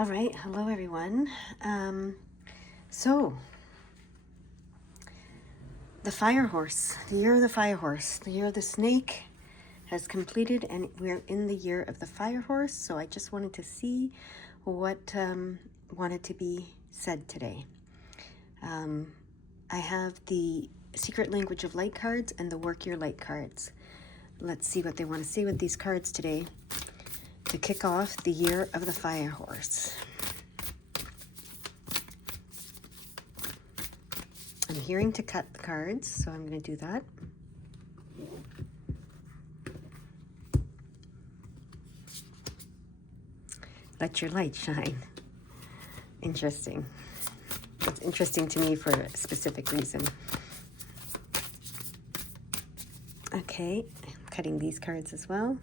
All right, hello everyone. So, the fire horse, the year of the fire horse, the year of the snake has completed, and we're in the year of the fire horse. So, I just wanted to see what wanted to be said today. I have the Secret Language of Light cards and the Work Your Light cards. Let's see what they want to say with these cards today to kick off the year of the fire horse. I'm hearing to cut the cards, so I'm going to do that. Let your light shine. Interesting. It's interesting to me for a specific reason. Okay, I'm cutting these cards as well.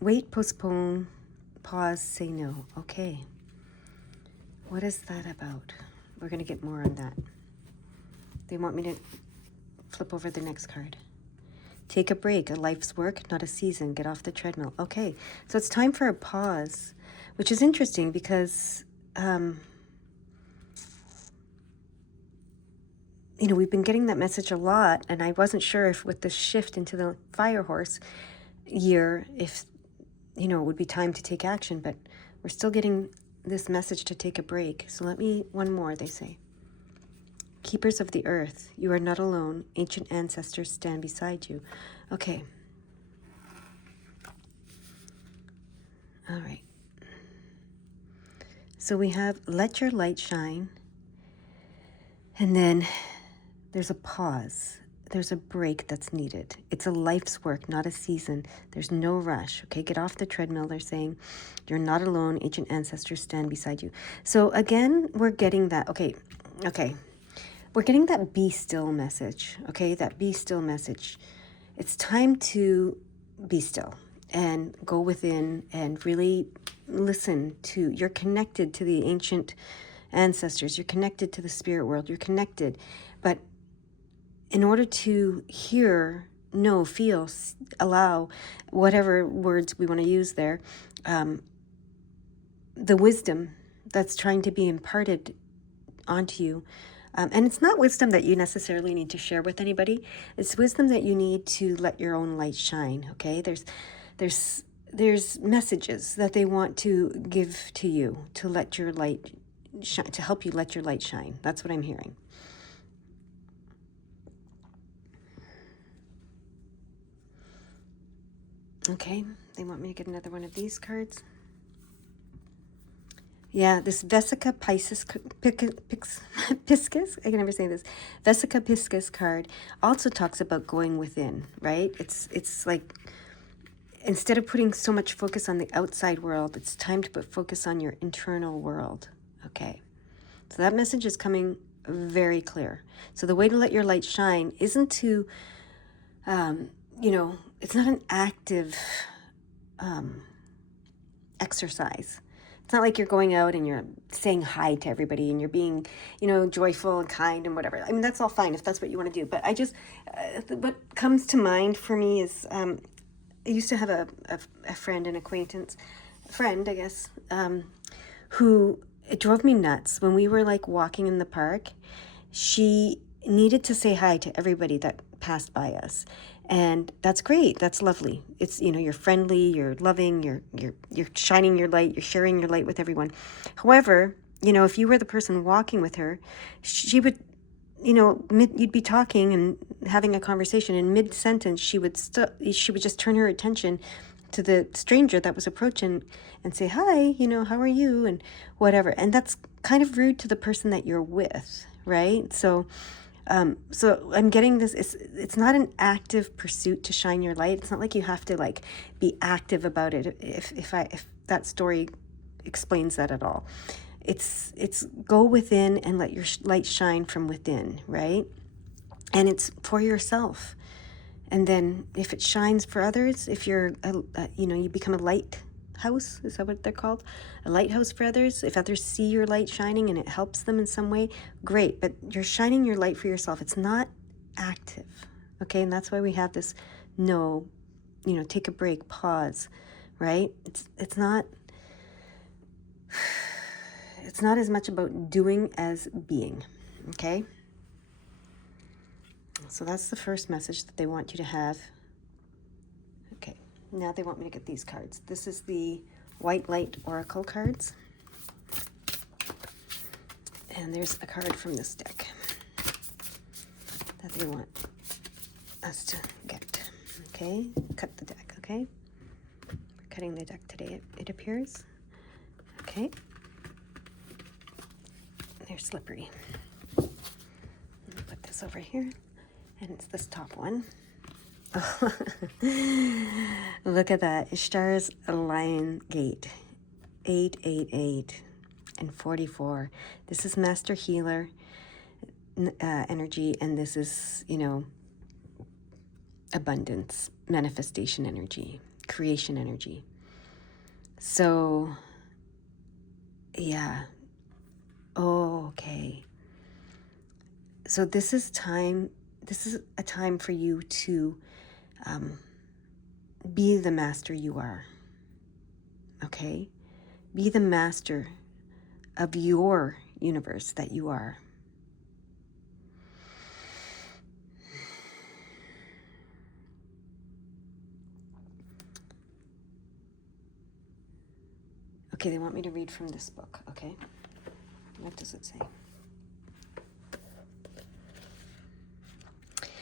Wait, postpone, pause, say no. Okay. What is that about? We're going to get more on that. They want me to flip over the next card. Take a break, a life's work, not a season. Get off the treadmill. Okay, so it's time for a pause, which is interesting because, we've been getting that message a lot, and I wasn't sure if with the shift into the fire horse year, if, it would be time to take action, but we're still getting this message to take a break. So one more, they say. Keepers of the earth, you are not alone. Ancient ancestors stand beside you. Okay. All right. So we have let your light shine. And then there's a pause. There's a break that's needed. It's a life's work, not a season. There's no rush. Okay, get off the treadmill. They're saying you're not alone. Ancient ancestors stand beside you. So again, we're getting that. Okay. We're getting that be still message, okay? That be still message. It's time to be still and go within and really listen to, you're connected to the ancient ancestors, you're connected to the spirit world, you're connected. But in order to hear, know, feel, allow, whatever words we want to use there, the wisdom that's trying to be imparted onto you. And it's not wisdom that you necessarily need to share with anybody. It's wisdom that you need to let your own light shine, okay? There's messages that they want to give to you to let your light shine, to help you let your light shine. That's what I'm hearing. Okay, they want me to get another one of these cards. Yeah, this Vesica Piscis, Piscis, I can never say this, Vesica Piscis card also talks about going within, right? It's like, instead of putting so much focus on the outside world, it's time to put focus on your internal world, okay? So that message is coming very clear. So the way to let your light shine isn't to, it's not an active exercise. It's not like you're going out and you're saying hi to everybody and you're being, joyful and kind and whatever. I mean, that's all fine if that's what you want to do. But I just, what comes to mind for me is, I used to have a friend, an acquaintance, friend, I guess, who, it drove me nuts. When we were like walking in the park, she needed to say hi to everybody that passed by us. And that's great. That's lovely. It's, you're friendly, you're loving, you're shining your light, you're sharing your light with everyone. However, if you were the person walking with her, she would, you'd be talking and having a conversation, and mid-sentence, she would just turn her attention to the stranger that was approaching and say, hi, how are you? And whatever. And that's kind of rude to the person that you're with, right? So I'm getting this, it's not an active pursuit to shine your light. It's not like you have to be active about it. If that story explains that at all, it's go within and let your light shine from within, right? And it's for yourself. And then if it shines for others, if you're, you become a lighthouse, is that what they're called? A lighthouse for others. If others see your light shining and it helps them in some way, great. But you're shining your light for yourself. It's not active, okay? And that's why we have this no, take a break, pause, right? It's not as much about doing as being, okay? So that's the first message that they want you to have. Okay, now they want me to get these cards. This is the White Light Oracle cards. And there's a card from this deck that they want us to get. Okay, cut the deck, okay? We're cutting the deck today, it appears. Okay. They're slippery. Put this over here. And it's this top one. Look at that. Ishtar's Lion Gate. 888 and 44. This is Master Healer energy, and this is, abundance, manifestation energy, creation energy. So, yeah. Oh, okay. So this is a time for you to be the master you are. Okay? Be the master of your universe that you are. Okay, they want me to read from this book, okay? What does it say?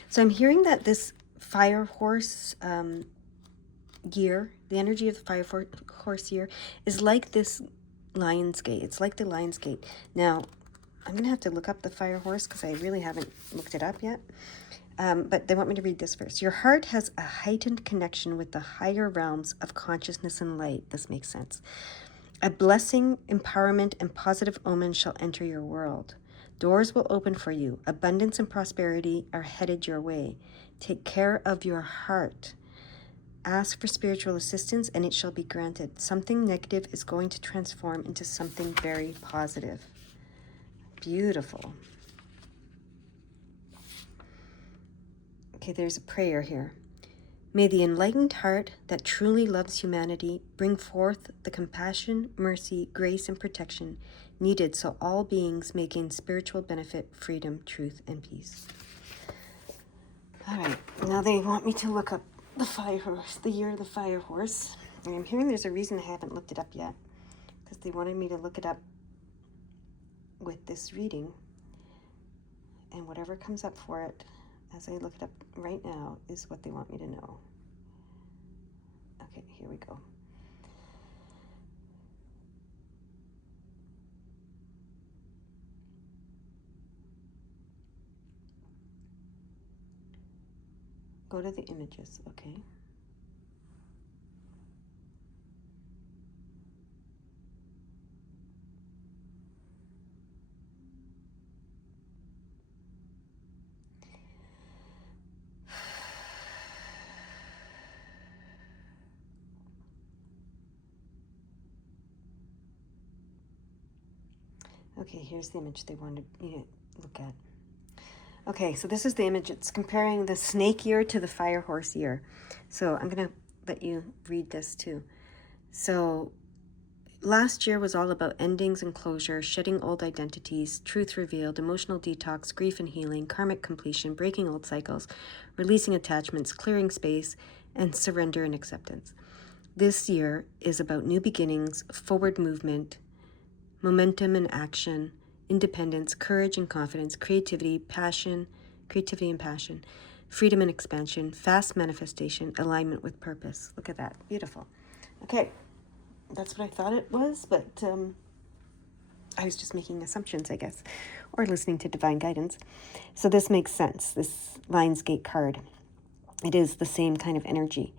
So I'm hearing that this fire horse year, the energy of the fire horse year, is like this Lion's Gate. It's like the Lion's Gate. Now, I'm going to have to look up the fire horse because I really haven't looked it up yet. But they want me to read this first. Your heart has a heightened connection with the higher realms of consciousness and light. This makes sense. A blessing, empowerment, and positive omen shall enter your world. Doors will open for you. Abundance and prosperity are headed your way. Take care of your heart. Ask for spiritual assistance and it shall be granted. Something negative is going to transform into something very positive. Beautiful. Okay, there's a prayer here. May the enlightened heart that truly loves humanity bring forth the compassion, mercy, grace, and protection needed so all beings may gain spiritual benefit, freedom, truth, and peace. All right, now they want me to look up the fire horse, the year of the fire horse. And I'm hearing there's a reason I haven't looked it up yet, because they wanted me to look it up with this reading. And whatever comes up for it, as I look it up right now, is what they want me to know. Okay, here we go. Go to the images, okay? Okay, here's the image they wanted you to look at. Okay, so this is the image. It's comparing the snake year to the fire horse year. So I'm going to let you read this too. So last year was all about endings and closure, shedding old identities, truth revealed, emotional detox, grief and healing, karmic completion, breaking old cycles, releasing attachments, clearing space, and surrender and acceptance. This year is about new beginnings, forward movement, momentum and action, independence, courage and confidence, creativity and passion, freedom and expansion, fast manifestation, alignment with purpose. Look at that. Beautiful. Okay, that's what I thought it was, but I was just making assumptions, I guess, or listening to divine guidance. So this makes sense, this Lion's Gate card. It is the same kind of energy.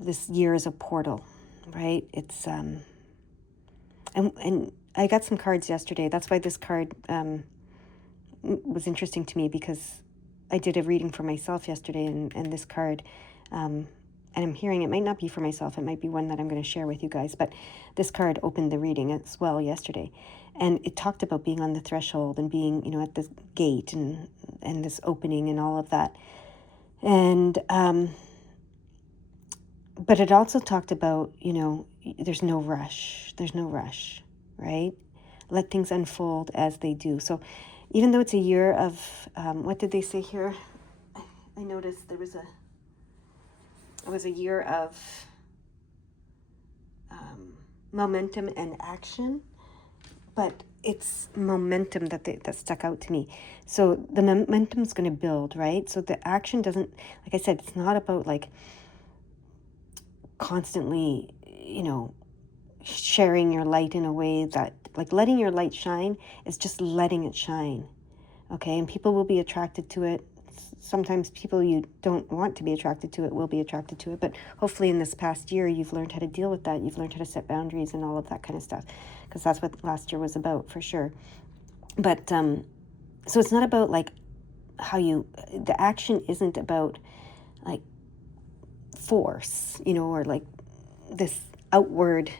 This year is a portal, right? It's... And I got some cards yesterday. That's why this card was interesting to me, because I did a reading for myself yesterday, and this card, and I'm hearing it might not be for myself. It might be one that I'm going to share with you guys. But this card opened the reading as well yesterday. And it talked about being on the threshold and being, at the gate and this opening and all of that. And, but it also talked about, there's no rush. There's no rush, right? Let things unfold as they do. So even though it's a year of, what did they say here? I noticed it was a year of momentum and action, but it's momentum that stuck out to me. So the momentum's going to build, right? So the action doesn't, like I said, it's not about like constantly, sharing your light in a way that, like, letting your light shine is just letting it shine. Okay, and people will be attracted to it. Sometimes people you don't want to be attracted to it will be attracted to it, but hopefully in this past year you've learned how to deal with that. You've learned how to set boundaries and all of that kind of stuff, because that's what last year was about for sure. But so it's not about like the action isn't about like force, or like this outward,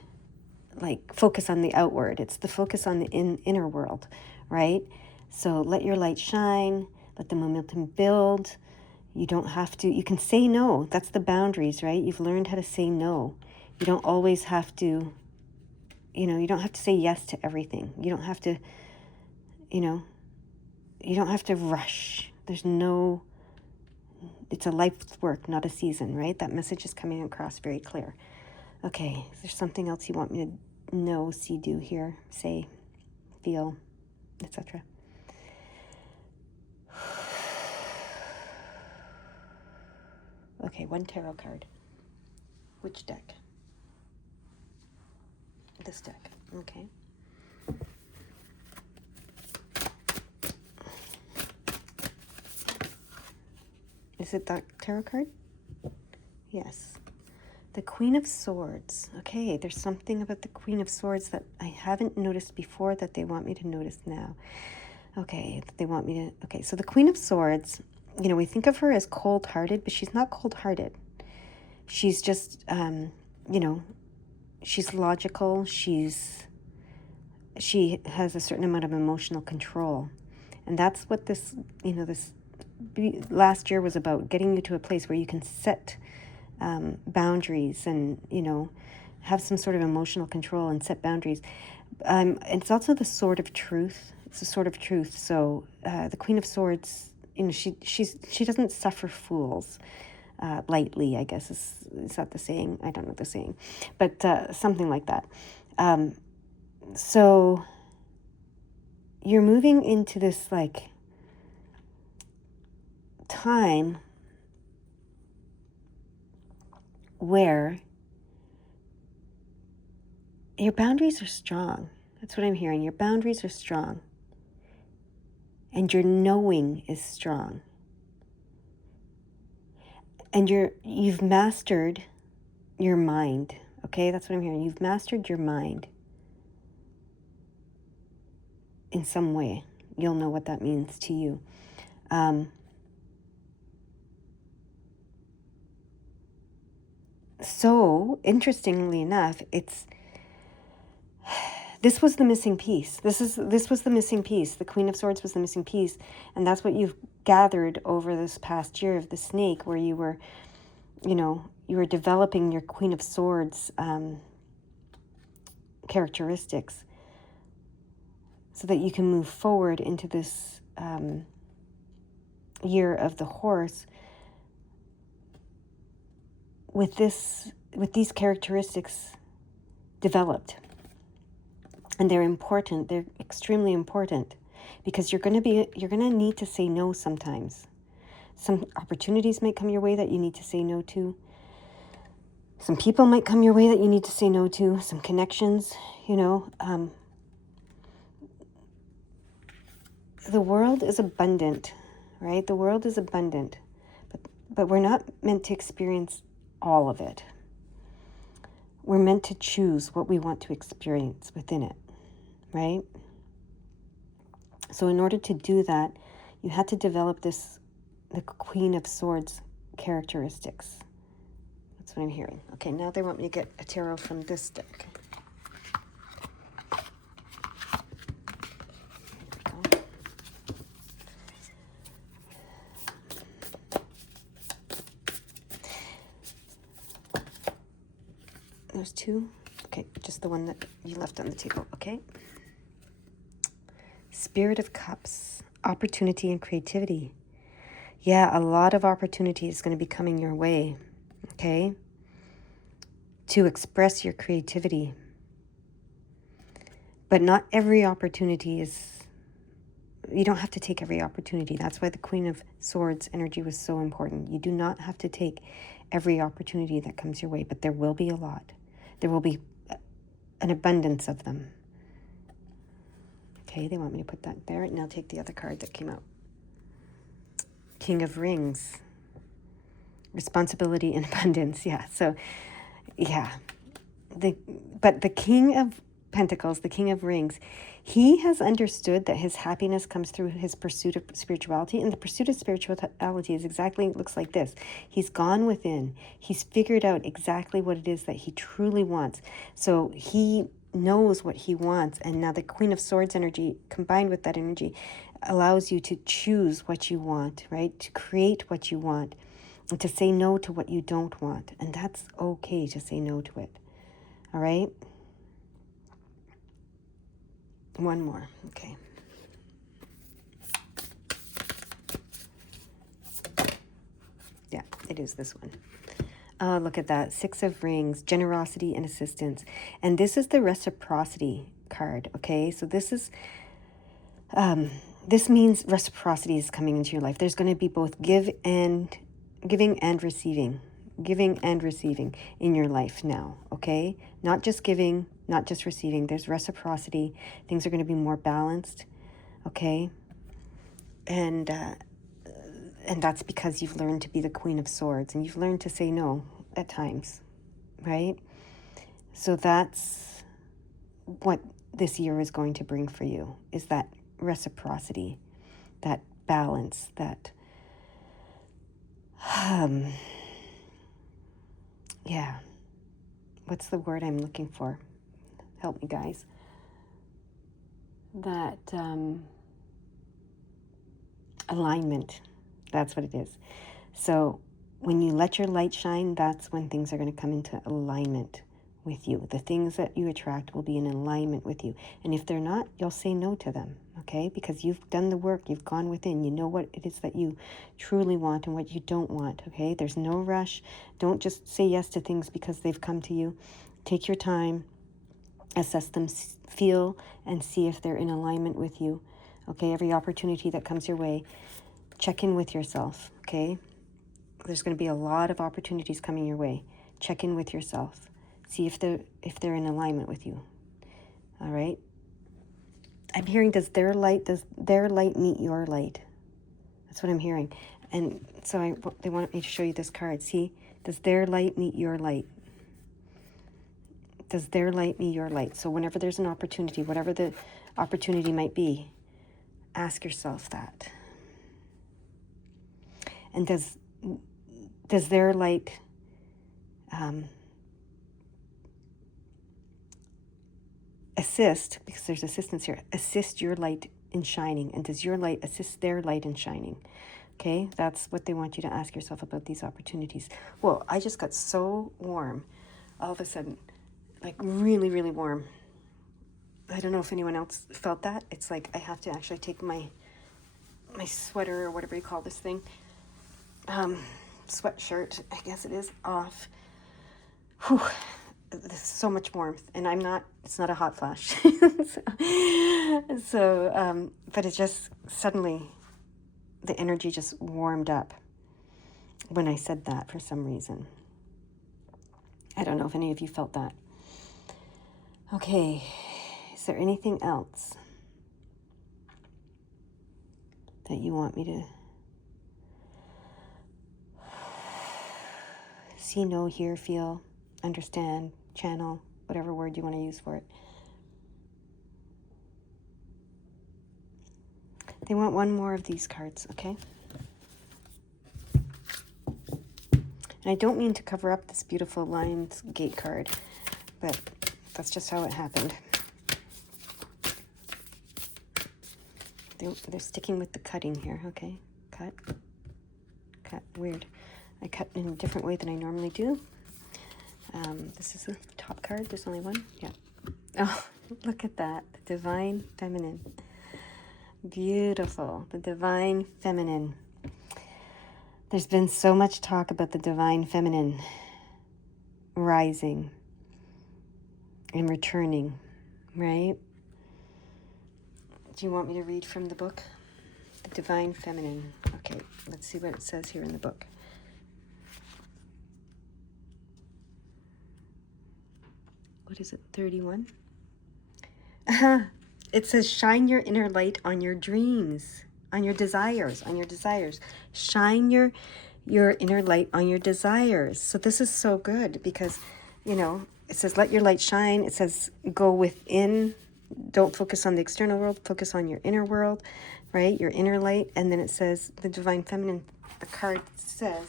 like focus on the outward. It's the focus on the inner world, right? So let your light shine, let the momentum build. You don't have to, you can say no. That's the boundaries, right? You've learned how to say no. You don't always have to, you don't have to say yes to everything. You don't have to, you don't have to rush. It's a life's work, not a season, right? That message is coming across very clear. Okay, is there something else you want me to know, see, do, hear, say, feel, etc.? Okay, one tarot card. Which deck? This deck. Okay. Is it that tarot card? Yes. The Queen of Swords. Okay, there's something about the Queen of Swords that I haven't noticed before that they want me to notice now. Okay, okay, so the Queen of Swords, we think of her as cold-hearted, but she's not cold-hearted. She's just, she's logical. She has a certain amount of emotional control. And that's what this last year was about, getting you to a place where you can set boundaries and, have some sort of emotional control and set boundaries. And it's also the sword of truth. It's the sword of truth. So the Queen of Swords, she doesn't suffer fools lightly, I guess. Is that the saying? I don't know the saying. But something like that. So you're moving into this like time where your boundaries are strong. That's what I'm hearing. Your boundaries are strong. And your knowing is strong. And you've mastered your mind. Okay, that's what I'm hearing. You've mastered your mind in some way. You'll know what that means to you. So, interestingly enough, this was the missing piece. This was the missing piece. The Queen of Swords was the missing piece. And that's what you've gathered over this past year of the snake, where you were, you were developing your Queen of Swords characteristics so that you can move forward into this year of the horse with these characteristics developed. And they're important. They're extremely important, because you're going to need to say no sometimes. Some opportunities might come your way that you need to say no to. Some people might come your way that you need to say no to. Some connections, the world is abundant, right? The world is abundant, but we're not meant to experience all of it. We're meant to choose what we want to experience within it, right? So in order to do that, you had to develop the Queen of Swords characteristics. That's what I'm hearing. Okay, now they want me to get a tarot from this deck. There's two. Okay, just the one that you left on the table. Okay. Spirit of Cups, opportunity and creativity. Yeah, a lot of opportunity is going to be coming your way, okay? To express your creativity. But not every opportunity is, you don't have to take every opportunity. That's why the Queen of Swords energy was so important. You do not have to take every opportunity that comes your way, but there will be a lot. There will be an abundance of them. Okay, they want me to put that there, and I'll take the other card that came out. King of Rings. Responsibility and abundance. Yeah, so, yeah. But the King of Pentacles, the King of Rings, he has understood that his happiness comes through his pursuit of spirituality. And the pursuit of spirituality is exactly, looks like this. He's gone within. He's figured out exactly what it is that he truly wants. So he knows what he wants. And now the Queen of Swords energy combined with that energy allows you to choose what you want, right? To create what you want and to say no to what you don't want. And that's okay to say no to it. All right? One more. Okay. Yeah, it is this one. Oh, look at that. Six of Rings, generosity and assistance. And this is the reciprocity card, okay? So this is, this means reciprocity is coming into your life. There's going to be both giving and receiving. Giving and receiving in your life now, okay? Not just giving, not just receiving. There's reciprocity. Things are going to be more balanced, okay? And that's because you've learned to be the Queen of Swords and you've learned to say no at times, right? So that's what this year is going to bring for you, is that reciprocity, that balance, that, yeah, what's the word I'm looking for? Help me, guys. That alignment, that's what it is. So when you let your light shine, that's when things are going to come into alignment with you. The things that you attract will be in alignment with you. And if they're not, you'll say no to them, okay? Because you've done the work, you've gone within, you know what it is that you truly want and what you don't want, okay? There's no rush. Don't just say yes to things because they've come to you. Take your time, assess them, feel, and see if they're in alignment with you, okay? Every opportunity that comes your way, check in with yourself, okay? There's going to be a lot of opportunities coming your way. Check in with yourself. See if they're in alignment with you. All right? I'm hearing, does their light meet your light? That's what I'm hearing. And so they want me to show you this card. See, does their light meet your light? Does their light meet your light? So whenever there's an opportunity, whatever the opportunity might be, ask yourself that. And does their light assist, because there's assistance here, assist your light in shining? And does your light assist their light in shining? Okay, that's what they want you to ask yourself about these opportunities. Well, I just got so warm all of a sudden, like really, really warm. I don't know if anyone else felt that. It's like I have to actually take my sweater or whatever you call this thing, sweatshirt, I guess it is, off. Whew. There's so much warmth, and it's not a hot flash. But it just suddenly, the energy just warmed up when I said that for some reason. I don't know if any of you felt that. Okay, is there anything else that you want me to see, know, hear, feel, understand, channel, whatever word you want to use for it? They want one more of these cards, okay? And I don't mean to cover up this beautiful Lionsgate card, but that's just how it happened. They're sticking with the cutting here, okay? Cut, weird. I cut in a different way than I normally do. This is the top card. There's only one. Yeah. Oh, look at that. The Divine Feminine. Beautiful. The Divine Feminine. There's been so much talk about the Divine Feminine rising and returning, right? Do you want me to read from the book? The Divine Feminine. Okay, let's see what it says here in the book. What is it, 31? It says, shine your inner light on your dreams, on your desires, on your desires. Shine your inner light on your desires. So this is so good because, you know, it says, let your light shine. It says, go within. Don't focus on the external world. Focus on your inner world, right? Your inner light. And then it says, the Divine Feminine, the card says,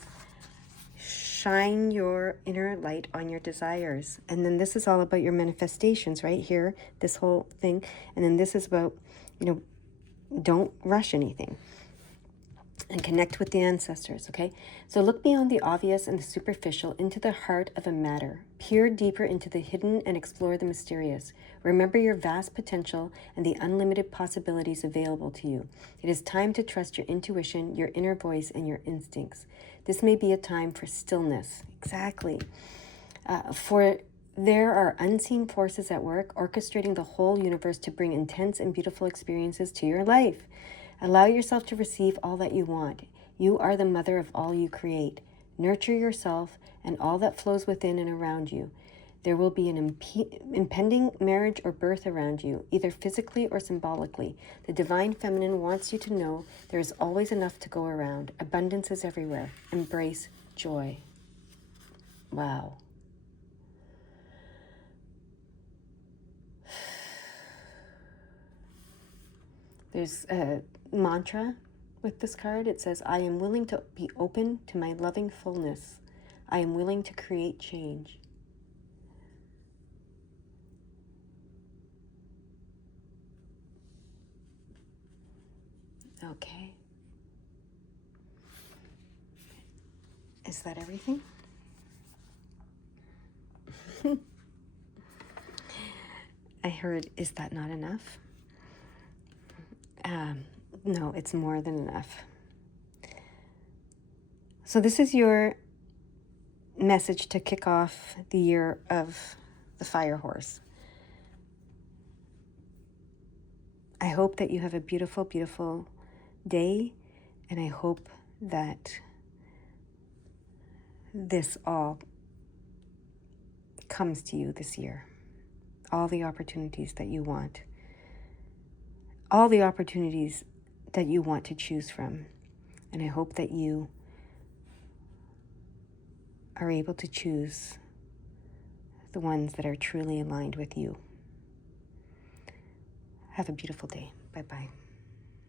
shine your inner light on your desires. And then this is all about your manifestations right here, this whole thing. And then this is about, you know, don't rush anything and connect with the ancestors, okay? So look beyond the obvious and the superficial into the heart of a matter. Peer deeper into the hidden and explore the mysterious. Remember your vast potential and the unlimited possibilities available to you. It is time to trust your intuition, your inner voice, and your instincts. This may be a time for stillness. Exactly. For there are unseen forces at work, orchestrating the whole universe to bring intense and beautiful experiences to your life. Allow yourself to receive all that you want. You are the mother of all you create. Nurture yourself and all that flows within and around you. There will be an impending marriage or birth around you, either physically or symbolically. The Divine Feminine wants you to know there is always enough to go around. Abundance is everywhere. Embrace joy. Wow. There's a mantra with this card. It says, I am willing to be open to my loving fullness. I am willing to create change. Okay. Is that everything? I heard, is that not enough? No, it's more than enough. So this is your message to kick off the year of the Fire Horse. I hope that you have a beautiful, beautiful day, and I hope that this all comes to you this year. All the opportunities that you want. All the opportunities that you want to choose from. And I hope that you are able to choose the ones that are truly aligned with you. Have a beautiful day. Bye-bye.